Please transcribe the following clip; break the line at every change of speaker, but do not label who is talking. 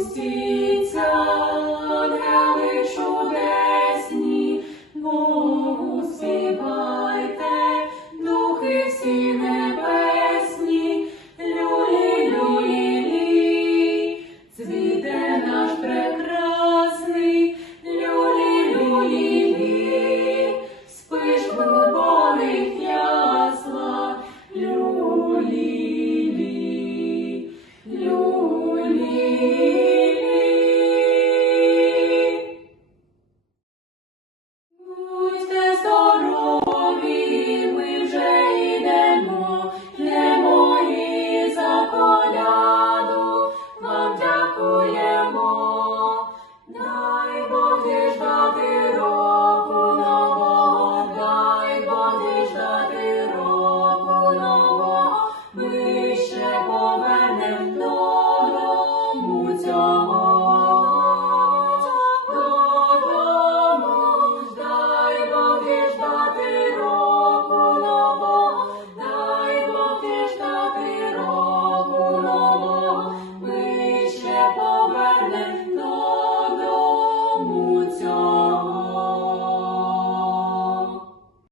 see.
Твоєму.